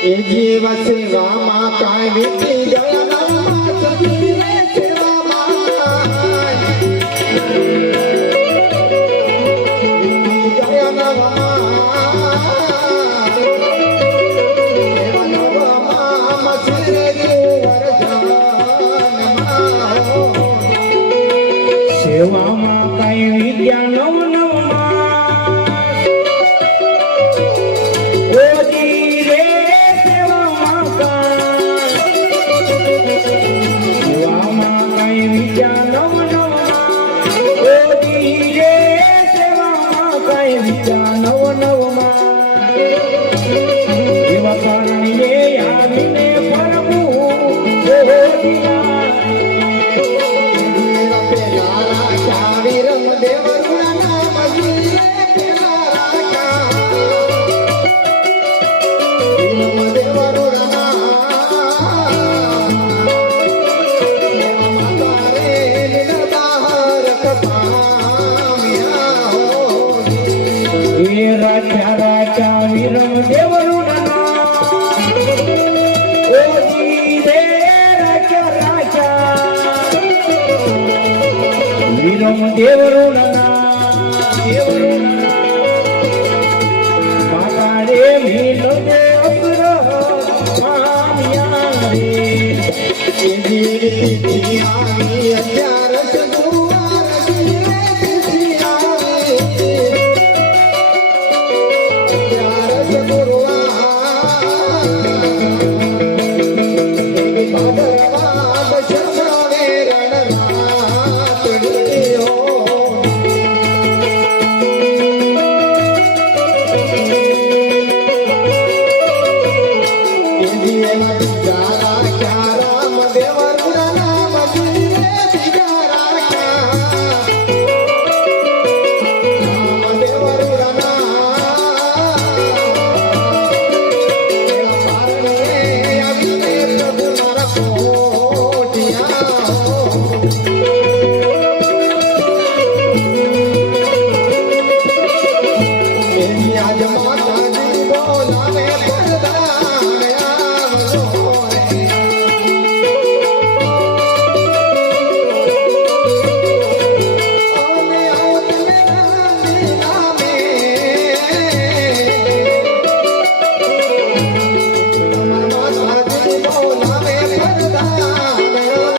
એ જીવ સેવામાં કાંઈ વીતી ગયા સેવામાં કઈ વિદ્યા નવ ख्यालाच्या विरम देवरुणा विरम देवरुणा देवरुणा